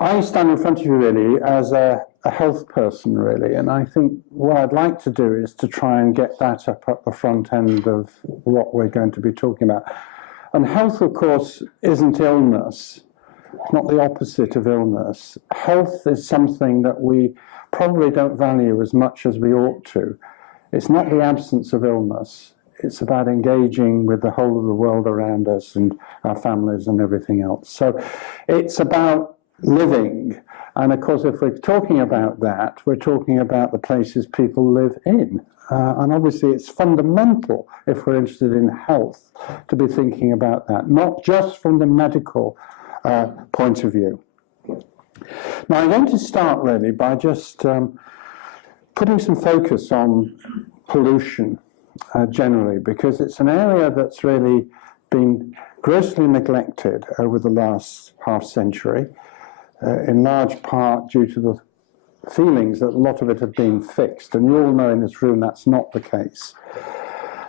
I stand in front of you really as a health person really, and I think what I'd like to do is to try and get that up at the front end of what we're going to be talking about. And health, of course, isn't illness. It's not the opposite of illness. Health is something that we probably don't value as much as we ought to. It's not the absence of illness. It's about engaging with the whole of the world around us and our families and everything else. So it's about living. And of course, if we're talking about that, we're talking about the places people live in. And obviously it's fundamental, if we're interested in health, to be thinking about that, not just from the medical point of view. Now I'm going to start really by just putting some focus on pollution generally, because it's an area that's really been grossly neglected over the last half century, in large part due to the feelings that a lot of it had been fixed, and you all know in this room that's not the case.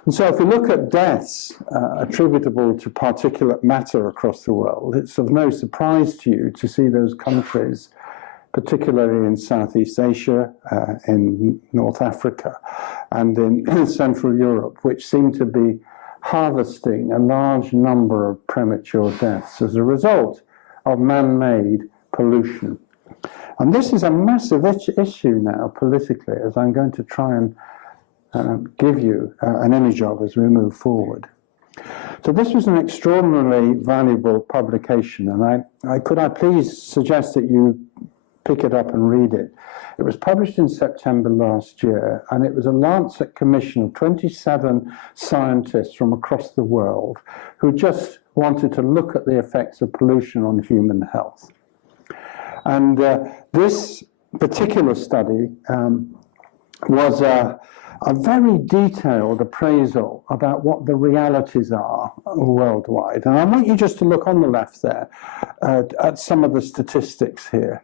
And so if we look at deaths attributable to particulate matter across the world, it's of no surprise to you to see those countries, particularly in Southeast Asia, in North Africa, and in Central Europe, which seem to be harvesting a large number of premature deaths as a result of man-made pollution. And this is a massive issue now politically, as I'm going to try and give you an image of as we move forward. So this was an extraordinarily valuable publication, and could I please suggest that you pick it up and read it. It was published in September last year, and it was a Lancet commission of 27 scientists from across the world who just wanted to look at the effects of pollution on human health. And this particular study was a very detailed appraisal about what the realities are worldwide. And I want you just to look on the left there at some of the statistics here.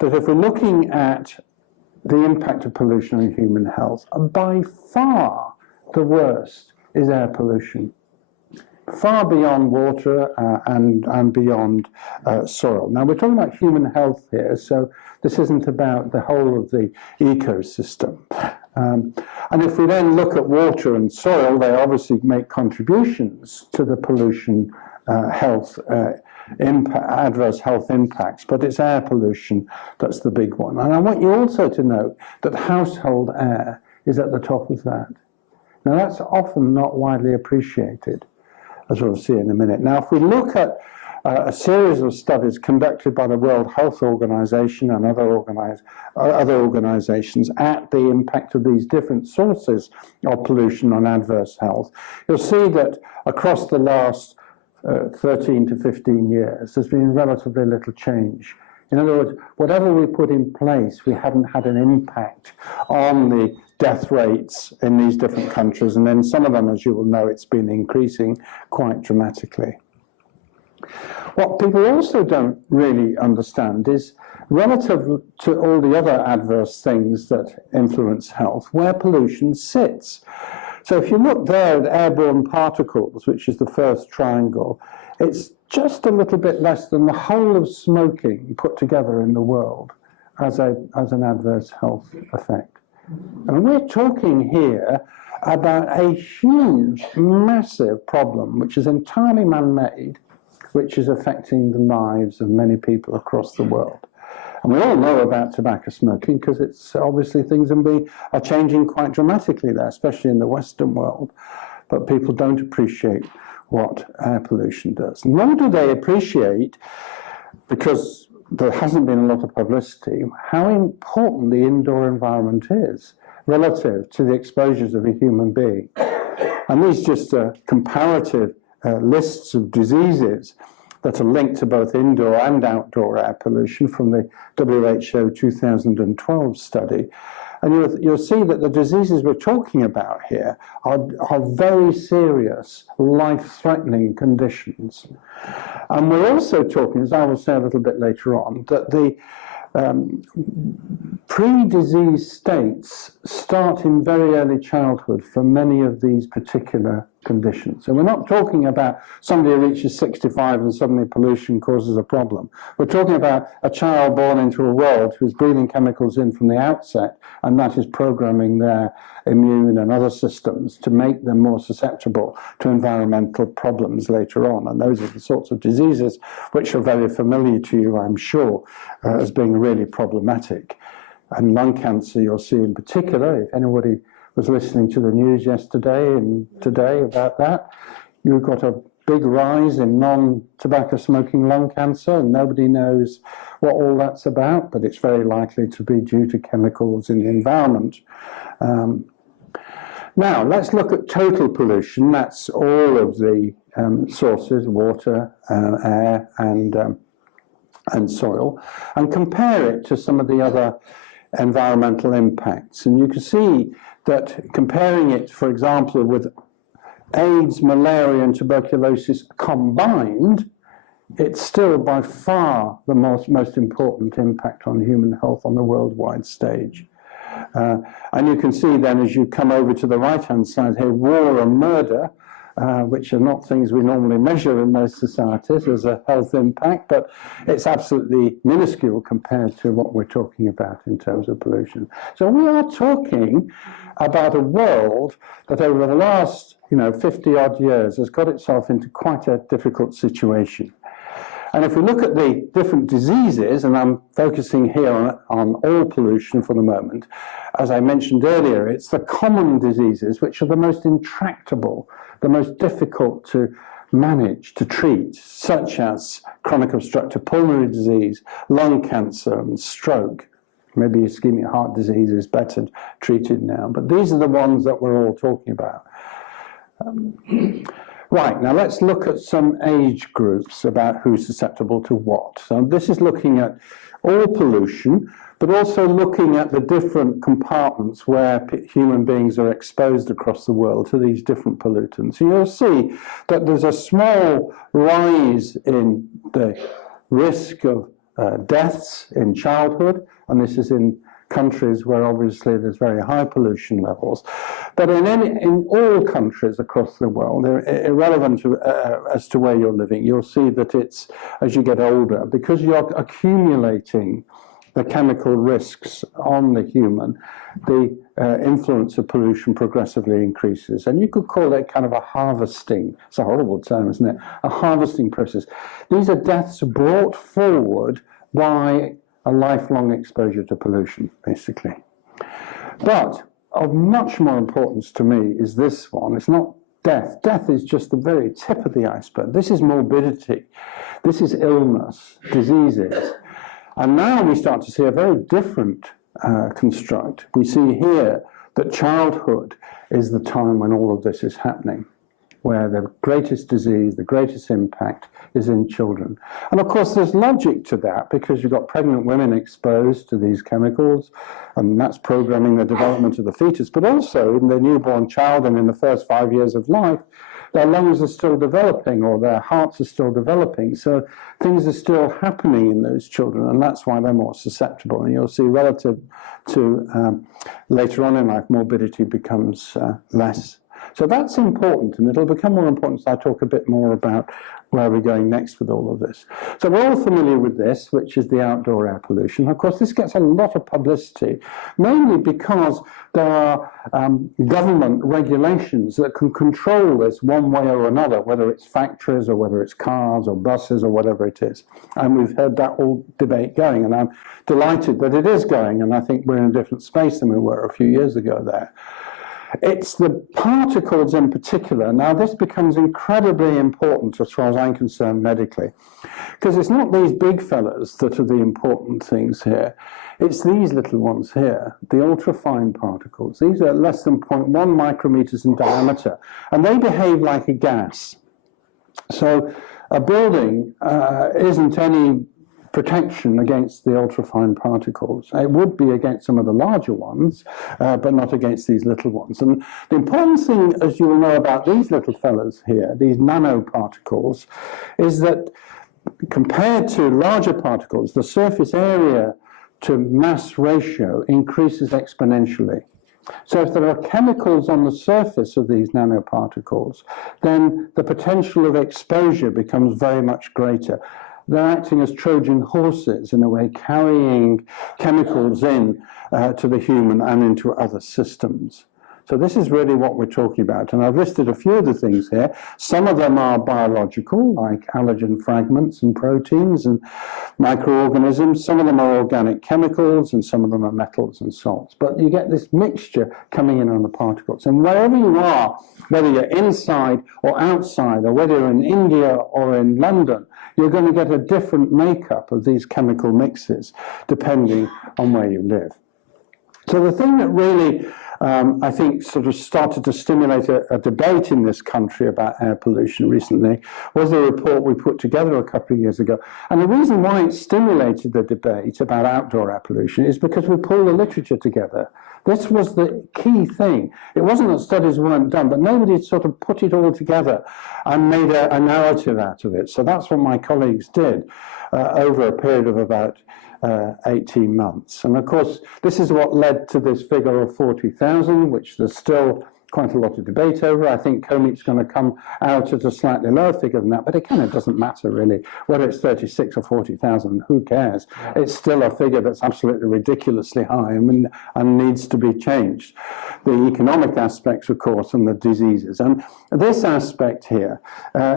That if we're looking at the impact of pollution on human health, by far the worst is air pollution. Far beyond water and beyond soil. Now we're talking about human health here, so this isn't about the whole of the ecosystem. And if we then look at water and soil, they obviously make contributions to the pollution health adverse health impacts, but it's air pollution that's the big one. And I want you also to note that household air is at the top of that. Now that's often not widely appreciated, as we'll see in a minute. Now, if we look at a series of studies conducted by the World Health Organization and other organizations at the impact of these different sources of pollution on adverse health, you'll see that across the last 13 to 15 years, there's been relatively little change. In other words, whatever we put in place, we haven't had an impact on the death rates in these different countries, and then some of them, as you will know, it's been increasing quite dramatically. What people also don't really understand is, relative to all the other adverse things that influence health, where pollution sits. So if you look there at airborne particles, which is the first triangle, it's just a little bit less than the whole of smoking put together in the world as an adverse health effect. And we're talking here about a huge, massive problem, which is entirely man-made, which is affecting the lives of many people across the world. And we all know about tobacco smoking because it's obviously things are changing quite dramatically there, especially in the Western world. But people don't appreciate what air pollution does. Nor do they appreciate, because there hasn't been a lot of publicity, how important the indoor environment is relative to the exposures of a human being. And these just are comparative lists of diseases that are linked to both indoor and outdoor air pollution from the WHO 2012 study. And you'll see that the diseases we're talking about here are very serious, life-threatening conditions. And we're also talking, as I will say a little bit later on, that the pre-disease states start in very early childhood for many of these particular condition. So we're not talking about somebody who reaches 65 and suddenly pollution causes a problem. We're talking about a child born into a world who's breathing chemicals in from the outset, and that is programming their immune and other systems to make them more susceptible to environmental problems later on. And those are the sorts of diseases which are very familiar to you, I'm sure, as being really problematic. And lung cancer, you'll see in particular, if anybody was listening to the news yesterday and today about that, you've got a big rise in non-tobacco smoking lung cancer, and nobody knows what all that's about, but it's very likely to be due to chemicals in the environment. Now, let's look at total pollution. That's all of the sources, water, air, and soil, and compare it to some of the other environmental impacts. And you can see that comparing it, for example, with AIDS, malaria, and tuberculosis combined, it's still by far the most important impact on human health on the worldwide stage. And you can see then, as you come over to the right-hand side here, war and murder, which are not things we normally measure in most societies as a health impact, but it's absolutely minuscule compared to what we're talking about in terms of pollution. So we are talking about a world that over the last 50-odd years has got itself into quite a difficult situation. And if we look at the different diseases, and I'm focusing here on all pollution for the moment, as I mentioned earlier, it's the common diseases which are the most intractable, the most difficult to manage, to treat, such as chronic obstructive pulmonary disease, lung cancer, and stroke. Maybe ischemic heart disease is better treated now, but these are the ones that we're all talking about. Right, now let's look at some age groups about who's susceptible to what. So this is looking at all pollution, but also looking at the different compartments where human beings are exposed across the world to these different pollutants. And you'll see that there's a small rise in the risk of deaths in childhood, and this is in countries where obviously there's very high pollution levels. But in all countries across the world, irrelevant as to where you're living, you'll see that it's, as you get older, because you're accumulating the chemical risks on the human, the influence of pollution progressively increases. And you could call it kind of a harvesting, it's a horrible term, isn't it? A harvesting process. These are deaths brought forward by a lifelong exposure to pollution, basically. But of much more importance to me is this one. It's not death. Death is just the very tip of the iceberg. This is morbidity. This is illness, diseases. And now we start to see a very different construct. We see here that childhood is the time when all of this is happening, where the greatest disease, the greatest impact is in children. And of course there's logic to that, because you've got pregnant women exposed to these chemicals, and that's programming the development of the fetus, but also in the newborn child and in the first 5 years of life, their lungs are still developing or their hearts are still developing. So things are still happening in those children, and that's why they're more susceptible. And you'll see relative to later on in life, morbidity becomes less. So that's important, and it'll become more important as I talk a bit more about where we're going next with all of this. So we're all familiar with this, which is the outdoor air pollution. Of course, this gets a lot of publicity, mainly because there are government regulations that can control this one way or another, whether it's factories or whether it's cars or buses or whatever it is. And we've heard that whole debate going, and I'm delighted that it is going, and I think we're in a different space than we were a few years ago there. It's the particles in particular. Now this becomes incredibly important as far as I'm concerned medically, because it's not these big fellas that are the important things here. It's these little ones here, the ultrafine particles. These are less than 0.1 micrometers in diameter, and they behave like a gas. So a building isn't any protection against the ultrafine particles. It would be against some of the larger ones, but not against these little ones. And the important thing, as you will know about these little fellas here, these nanoparticles, is that compared to larger particles, the surface area to mass ratio increases exponentially. So if there are chemicals on the surface of these nanoparticles, then the potential of exposure becomes very much greater. They're acting as Trojan horses, in a way, carrying chemicals in to the human and into other systems. So this is really what we're talking about. And I've listed a few of the things here. Some of them are biological, like allergen fragments and proteins and microorganisms. Some of them are organic chemicals, and some of them are metals and salts. But you get this mixture coming in on the particles. And wherever you are, whether you're inside or outside, or whether you're in India or in London, you're going to get a different makeup of these chemical mixes, depending on where you live. So the thing that really, I think, sort of started to stimulate a debate in this country about air pollution recently was the report we put together a couple of years ago. And the reason why it stimulated the debate about outdoor air pollution is because we pulled the literature together. This was the key thing. It wasn't that studies weren't done, but nobody had sort of put it all together and made a narrative out of it. So that's what my colleagues did over a period of about 18 months. And of course, this is what led to this figure of 40,000, which there's still quite a lot of debate over. I think Comeet's going to come out at a slightly lower figure than that, but again, it doesn't matter really. Whether it's 36 or 40,000, who cares? It's still a figure that's absolutely ridiculously high and needs to be changed. The economic aspects, of course, and the diseases. And this aspect here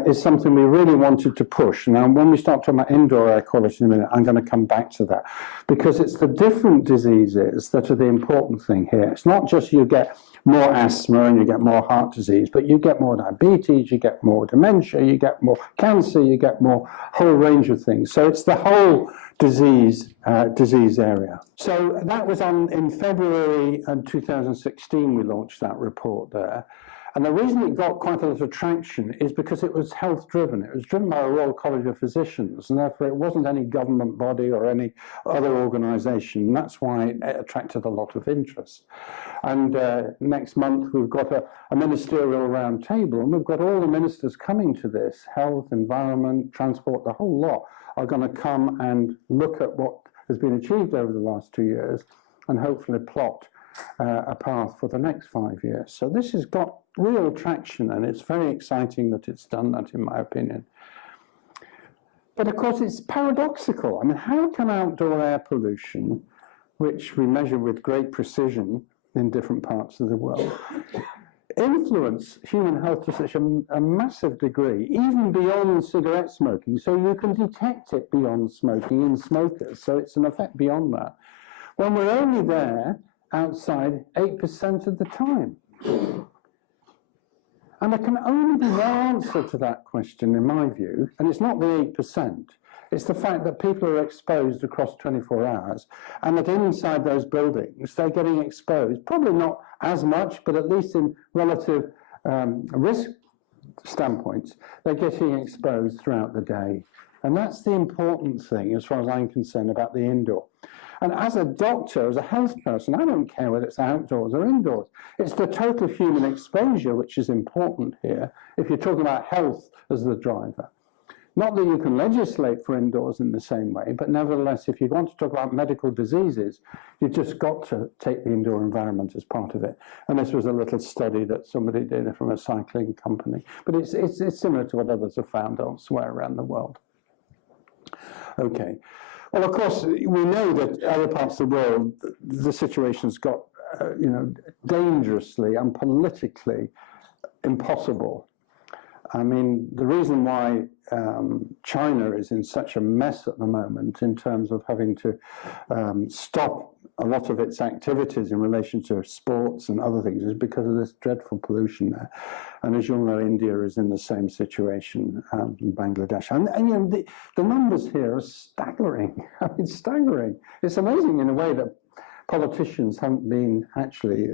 is something we really wanted to push. Now, when we start talking about indoor air quality in a minute, I'm going to come back to that, because it's the different diseases that are the important thing here. It's not just you get more asthma and you get more heart disease, but you get more diabetes, you get more dementia, you get more cancer, you get more whole range of things. So it's the whole disease area. So that was in February 2016 we launched that report there. And the reason it got quite a lot of traction is because it was health driven. It was driven by the Royal College of Physicians, and therefore it wasn't any government body or any other organisation. And that's why it attracted a lot of interest. And next month we've got a ministerial round table, and we've got all the ministers coming to this. Health, environment, transport, the whole lot are going to come and look at what has been achieved over the last 2 years and hopefully plot a path for the next 5 years. So this has got real traction, and it's very exciting that it's done that, in my opinion. But of course, it's paradoxical. I mean, how can outdoor air pollution, which we measure with great precision in different parts of the world, influence human health to such a massive degree, even beyond cigarette smoking? So you can detect it beyond smoking in smokers. So it's an effect beyond that, when we're only there outside 8% of the time. And there can only be one answer to that question, in my view, and it's not the 8%. It's the fact that people are exposed across 24 hours, and that inside those buildings, they're getting exposed, probably not as much, but at least in relative risk standpoints, they're getting exposed throughout the day. And that's the important thing, as far as I'm concerned, about the indoor. And as a doctor, as a health person, I don't care whether it's outdoors or indoors. It's the total human exposure which is important here, if you're talking about health as the driver. Not that you can legislate for indoors in the same way, but nevertheless, if you want to talk about medical diseases, you've just got to take the indoor environment as part of it. And this was a little study that somebody did from a cycling company. But it's similar to what others have found elsewhere around the world. Okay. Well, of course, we know that other parts of the world, the situation's got, dangerously and politically impossible. I mean, the reason why China is in such a mess at the moment in terms of having to stop a lot of its activities in relation to sports and other things is because of this dreadful pollution there. And as you'll know, India is in the same situation, in Bangladesh. And the numbers here are staggering. I mean, staggering. It's amazing in a way that politicians haven't been actually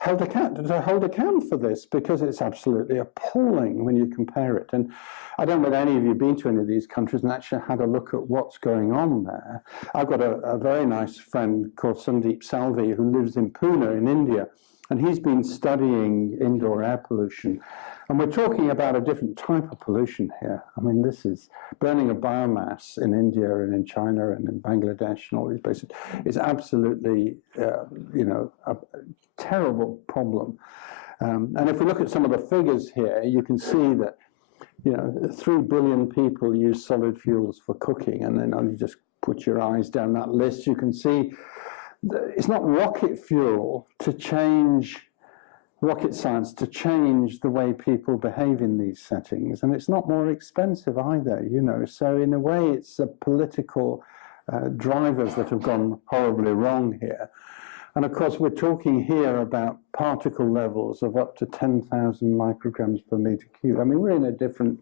held account for this, because it's absolutely appalling when you compare it. And I don't know whether any of you have been to any of these countries and actually had a look at what's going on there. I've got a very nice friend called Sandeep Salvi who lives in Pune in India, and he's been studying indoor air pollution. And we're talking about a different type of pollution here. I mean, this is burning of biomass in India and in China and in Bangladesh and all these places. It's absolutely, a terrible problem. And if we look at some of the figures here, you can see that, 3 billion people use solid fuels for cooking, and then you just put your eyes down that list, you can see it's not rocket fuel to change rocket science to change the way people behave in these settings, and it's not more expensive either, So in a way, it's the political drivers that have gone horribly wrong here. And of course, we're talking here about particle levels of up to 10,000 micrograms per meter cube. I mean, we're in a different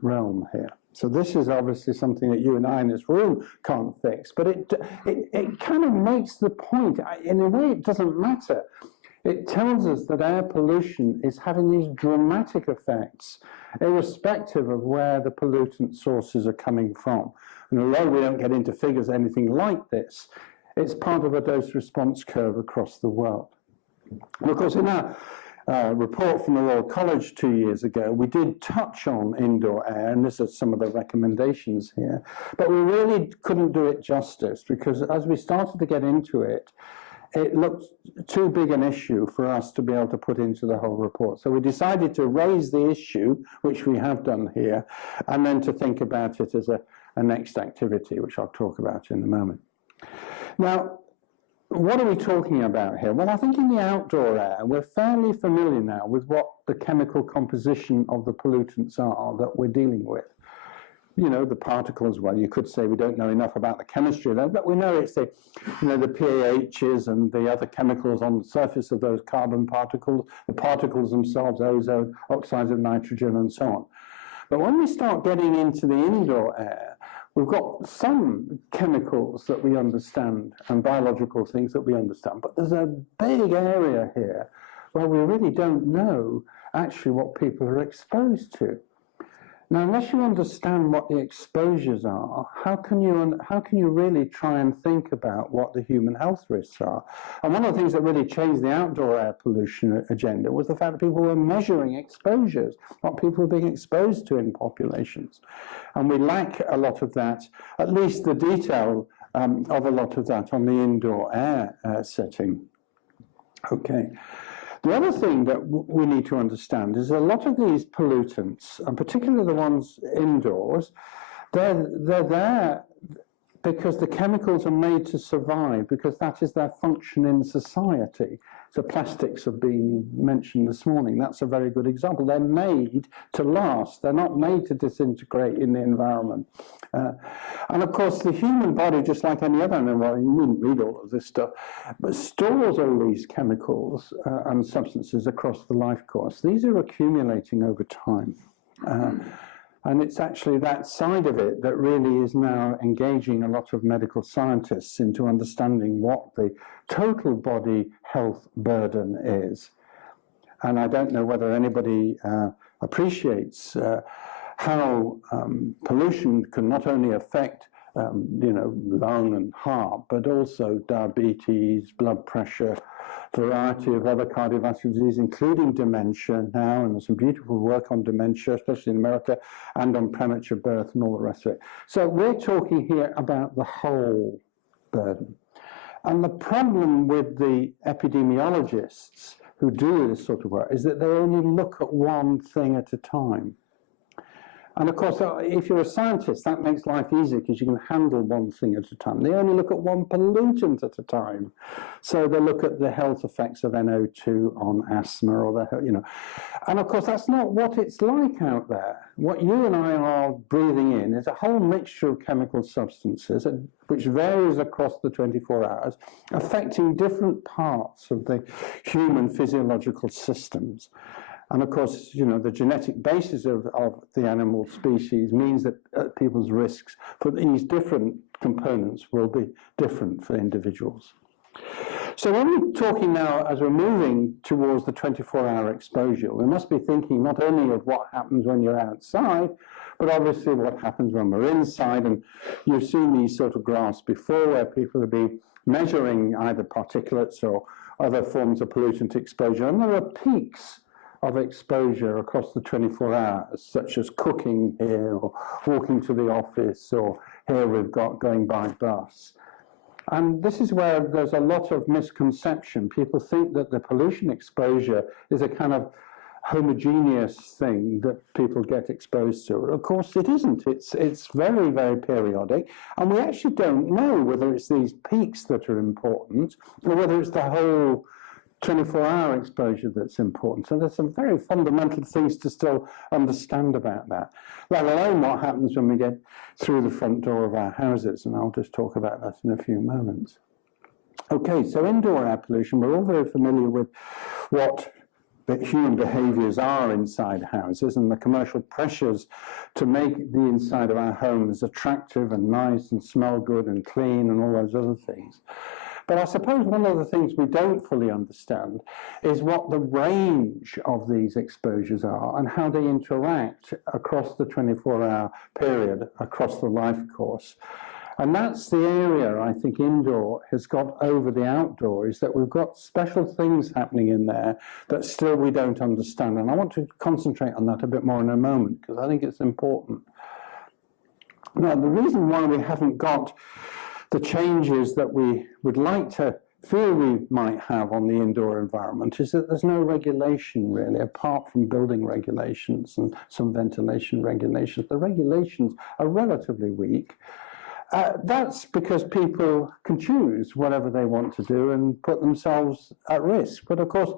realm here. So this is obviously something that you and I in this room can't fix, but it kind of makes the point. In a way, it doesn't matter. It tells us that air pollution is having these dramatic effects, irrespective of where the pollutant sources are coming from. And although we don't get into figures anything like this, it's part of a dose-response curve across the world. And of course, in our report from the Royal College 2 years ago, we did touch on indoor air, and this is some of the recommendations here, but we really couldn't do it justice, because as we started to get into it, it looked too big an issue for us to be able to put into the whole report. So we decided to raise the issue, which we have done here, and then to think about it as a next activity, which I'll talk about in a moment. Now, what are we talking about here? Well, I think in the outdoor air, we're fairly familiar now with what the chemical composition of the pollutants are that we're dealing with. The particles, well, you could say we don't know enough about the chemistry of them, but we know it's the PAHs and the other chemicals on the surface of those carbon particles, the particles themselves, ozone, oxides of nitrogen, and so on. But when we start getting into the indoor air, we've got some chemicals that we understand and biological things that we understand, but there's a big area here where we really don't know actually what people are exposed to. Now, unless you understand what the exposures are, how can you really try and think about what the human health risks are? And one of the things that really changed the outdoor air pollution agenda was the fact that people were measuring exposures, what people were being exposed to in populations. And we lack a lot of that, at least the detail of a lot of that on the indoor air setting. Okay. The other thing that we need to understand is a lot of these pollutants, and particularly the ones indoors, they're there because the chemicals are made to survive, because that is their function in society. So plastics have been mentioned this morning. That's a very good example. They're made to last. They're not made to disintegrate in the environment. And of course, the human body, just like any other animal, you wouldn't read all of this stuff, but stores all these chemicals and substances across the life course. These are accumulating over time. And it's actually that side of it that really is now engaging a lot of medical scientists into understanding what the total body health burden is. And I don't know whether anybody appreciates how pollution can not only affect lung and heart, but also diabetes, blood pressure, variety of other cardiovascular disease, including dementia now, and there's some beautiful work on dementia, especially in America, and on premature birth and all the rest of it. So we're talking here about the whole burden. And the problem with the epidemiologists who do this sort of work is that they only look at one thing at a time. And of course, if you're a scientist, that makes life easier because you can handle one thing at a time. They only look at one pollutant at a time. So they look at the health effects of NO2 on asthma or And of course, that's not what it's like out there. What you and I are breathing in is a whole mixture of chemical substances which varies across the 24 hours, affecting different parts of the human physiological systems. And of course, the genetic basis of the animal species means that people's risks for these different components will be different for individuals. So when we're talking now, as we're moving towards the 24-hour exposure, we must be thinking not only of what happens when you're outside, but obviously what happens when we're inside. And you've seen these sort of graphs before where people will be measuring either particulates or other forms of pollutant exposure. And there are peaks of exposure across the 24 hours, such as cooking here, or walking to the office, or here we've got going by bus. And this is where there's a lot of misconception. People think that the pollution exposure is a kind of homogeneous thing that people get exposed to. Of course, it isn't. It's very, very periodic, and we actually don't know whether it's these peaks that are important or whether it's the whole 24-hour exposure that's important. So there's some very fundamental things to still understand about that, let alone what happens when we get through the front door of our houses, and I'll just talk about that in a few moments. Okay, so indoor air pollution, we're all very familiar with what human behaviours are inside houses and the commercial pressures to make the inside of our homes attractive and nice and smell good and clean and all those other things. But I suppose one of the things we don't fully understand is what the range of these exposures are and how they interact across the 24-hour period, across the life course. And that's the area I think indoor has got over the outdoor, is that we've got special things happening in there that still we don't understand. And I want to concentrate on that a bit more in a moment, because I think it's important. Now, the reason why we haven't got the changes that we would like to feel we might have on the indoor environment is that there's no regulation really, apart from building regulations and some ventilation regulations. The regulations are relatively weak. That's because people can choose whatever they want to do and put themselves at risk. But of course,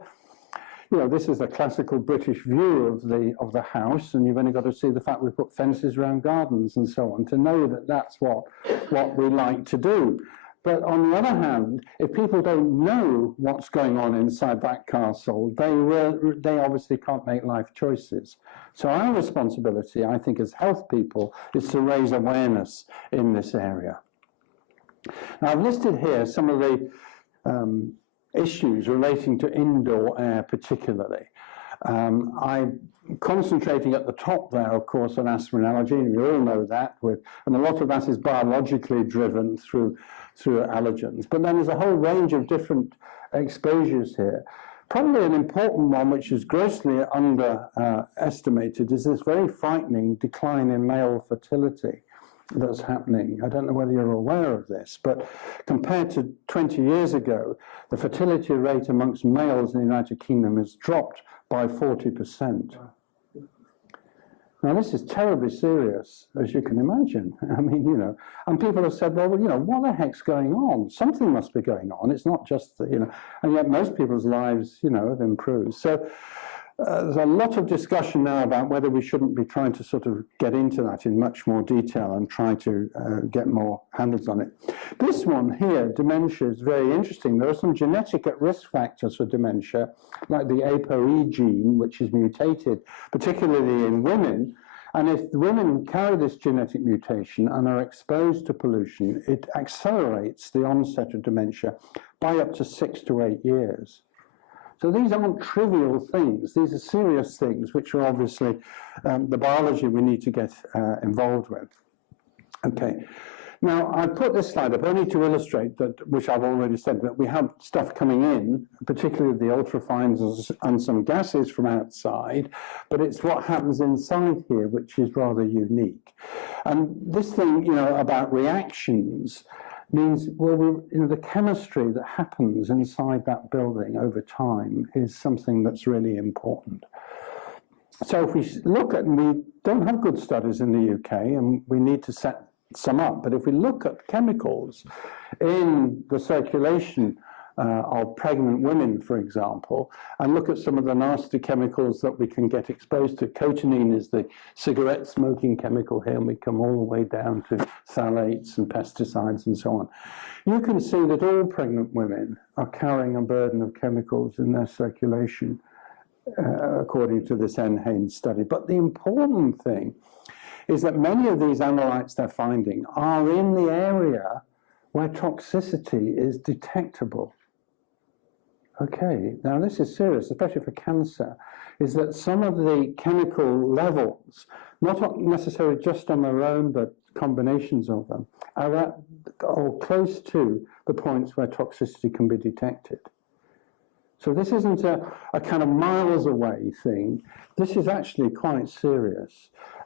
you know, this is a classical British view of the house, and you've only got to see the fact we put fences around gardens and so on to know that that's what we like to do. But on the other hand, if people don't know what's going on inside that castle, they obviously can't make life choices. So our responsibility, I think, as health people, is to raise awareness in this area. Now, I've listed here some of the issues relating to indoor air particularly. I'm concentrating at the top there, of course, on asthma and allergy, and we all know that, and a lot of that is biologically driven through allergens. But then there's a whole range of different exposures here. Probably an important one, which is grossly underestimated, is this very frightening decline in male fertility that's happening. I don't know whether you're aware of this, but compared to 20 years ago, the fertility rate amongst males in the United Kingdom has dropped by 40%. Now, this is terribly serious, as you can imagine. I mean, you know, and people have said, well, you know, what the heck's going on? Something must be going on. It's not just, you know, and yet most people's lives, you know, have improved. So there's a lot of discussion now about whether we shouldn't be trying to sort of get into that in much more detail and try to get more handles on it. This one here, dementia, is very interesting. There are some genetic risk factors for dementia, like the ApoE gene, which is mutated, particularly in women. And if women carry this genetic mutation and are exposed to pollution, it accelerates the onset of dementia by up to 6 to 8 years. So these aren't trivial things. These are serious things, which are obviously the biology we need to get involved with. Okay. Now, I put this slide up only to illustrate that, which I've already said, that we have stuff coming in, particularly the ultrafines and some gases from outside, but it's what happens inside here, which is rather unique. And this thing, you know, about reactions means, well, you know, the chemistry that happens inside that building over time is something that's really important. So if we look at, and we don't have good studies in the UK, and we need to set some up, but if we look at chemicals in the circulation of pregnant women, for example, and look at some of the nasty chemicals that we can get exposed to. Cotinine is the cigarette smoking chemical here, and we come all the way down to phthalates and pesticides and so on. You can see that all pregnant women are carrying a burden of chemicals in their circulation, according to this NHANES study. But the important thing is that many of these analytes they're finding are in the area where toxicity is detectable. Okay, now this is serious, especially for cancer, is that some of the chemical levels, not necessarily just on their own, but combinations of them, are at or close to the points where toxicity can be detected. So this isn't a kind of miles away thing. This is actually quite serious.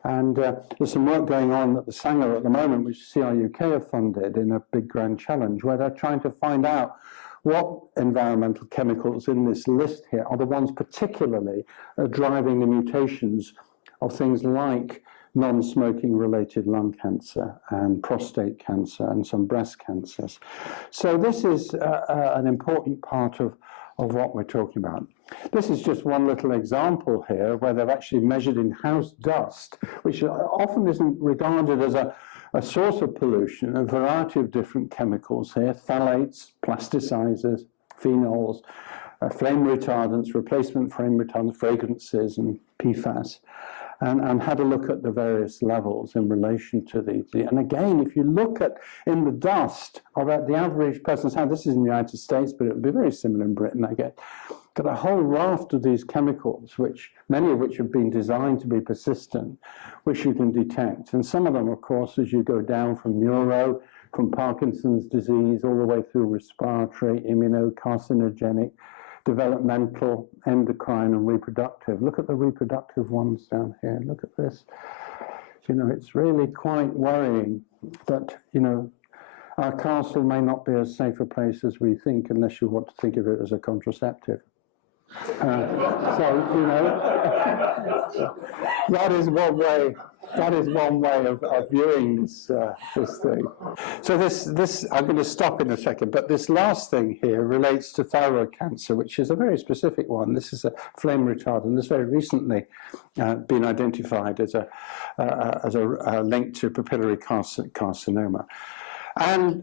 And there's some work going on at the Sanger at the moment, which CRUK have funded in a big grand challenge, where they're trying to find out what environmental chemicals in this list here are the ones particularly driving the mutations of things like non-smoking related lung cancer and prostate cancer and some breast cancers. So this is an important part of what we're talking about. This is just one little example here where they've actually measured in-house dust, which often isn't regarded as a source of pollution, a variety of different chemicals here, phthalates, plasticizers, phenols, flame retardants, replacement flame retardants, fragrances, and PFAS, and had a look at the various levels in relation to these. And again, if you look at in the dust of the average person's hand, this is in the United States, but it would be very similar in Britain, I guess, got a whole raft of these chemicals, which many of which have been designed to be persistent, which you can detect. And some of them, of course, as you go down from neuro, from Parkinson's disease, all the way through respiratory, immunocarcinogenic, developmental, endocrine, and reproductive. Look at the reproductive ones down here. Look at this. You know, it's really quite worrying that, you know, our castle may not be as safe a place as we think, unless you want to think of it as a contraceptive. So, you know, that is one way. That is one way of viewing this thing. So this I'm going to stop in a second, but this last thing here relates to thyroid cancer, which is a very specific one. This is a flame retardant. This very recently been identified as a link to papillary carcinoma. And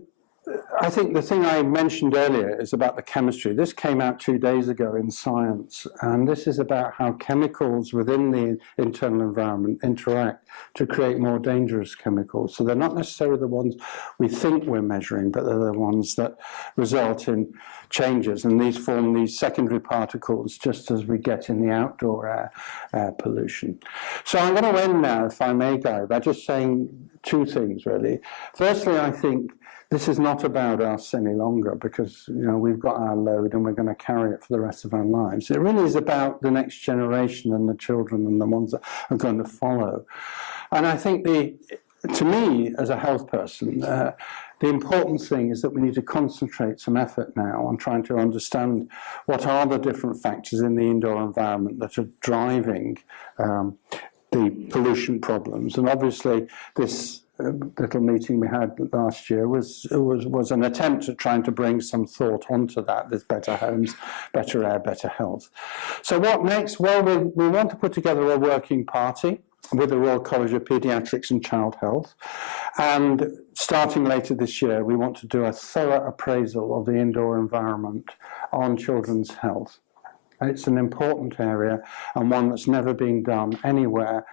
I think the thing I mentioned earlier is about the chemistry. This came out 2 days ago in Science, and this is about how chemicals within the internal environment interact to create more dangerous chemicals. So they're not necessarily the ones we think we're measuring, but they're the ones that result in changes, and these form these secondary particles just as we get in the outdoor air pollution. So I'm going to end now, if I may, Guy, by just saying two things, really. Firstly, I think this is not about us any longer, because, you know, we've got our load and we're going to carry it for the rest of our lives. It really is about the next generation and the children and the ones that are going to follow. And I think to me, as a health person, the important thing is that we need to concentrate some effort now on trying to understand what are the different factors in the indoor environment that are driving the pollution problems. And obviously, this little meeting we had last year was an attempt at trying to bring some thought onto that. There's better homes, better air, better health. So what next? Well, we want to put together a working party with the Royal College of Pediatrics and Child Health. And starting later this year, we want to do a thorough appraisal of the indoor environment on children's health. It's an important area and one that's never been done anywhere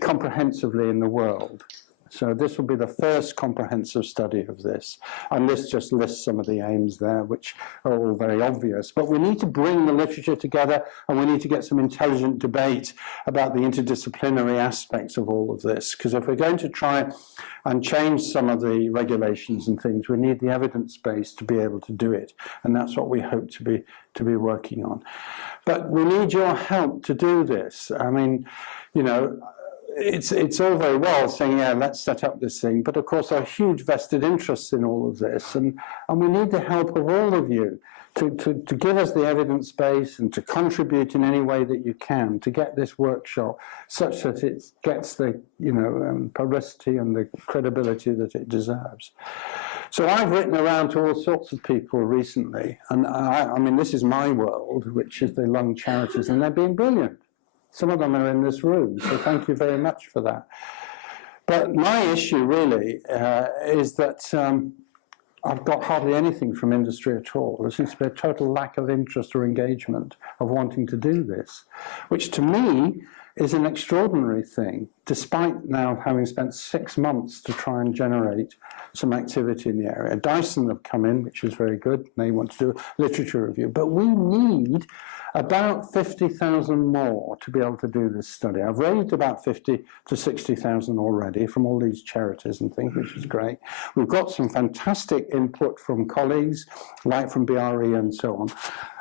comprehensively in the world. So this will be the first comprehensive study of this. And this just lists some of the aims there, which are all very obvious. But we need to bring the literature together, and we need to get some intelligent debate about the interdisciplinary aspects of all of this. Because if we're going to try and change some of the regulations and things, we need the evidence base to be able to do it. And that's what we hope to be working on. But we need your help to do this. I mean, you know, it's all very well saying, yeah, let's set up this thing, but of course there are huge vested interests in all of this, and we need the help of all of you to give us the evidence base and to contribute in any way that you can to get this workshop such that it gets the publicity and the credibility that it deserves. So I've written around to all sorts of people recently, and I mean, this is my world, which is the lung charities, and they're being brilliant. Some of them are in this room, so thank you very much for that. But my issue really is that I've got hardly anything from industry at all. There seems to be a total lack of interest or engagement of wanting to do this, which to me is an extraordinary thing, despite now having spent 6 months to try and generate some activity in the area. Dyson have come in, which is very good. They want to do a literature review, but we need about 50,000 more to be able to do this study. I've raised about 50 to 60,000 already from all these charities and things, which is great. We've got some fantastic input from colleagues, like from BRE and so on.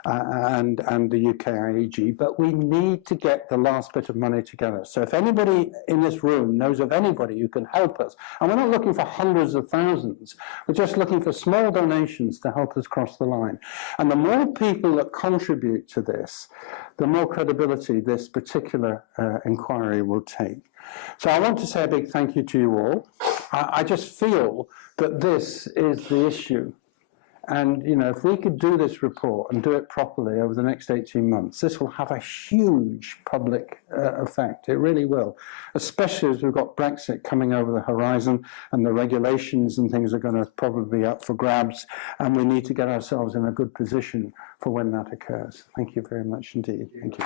and the UK IEG, but we need to get the last bit of money together. So if anybody in this room knows of anybody who can help us, and we're not looking for hundreds of thousands, we're just looking for small donations to help us cross the line. And the more people that contribute to this, the more credibility this particular inquiry will take. So I want to say a big thank you to you all. I just feel that this is the issue. And, you know, if we could do this report and do it properly over the next 18 months, this will have a huge public effect. It really will, especially as we've got Brexit coming over the horizon and the regulations and things are going to probably be up for grabs, and we need to get ourselves in a good position for when that occurs. Thank you very much indeed. Thank you.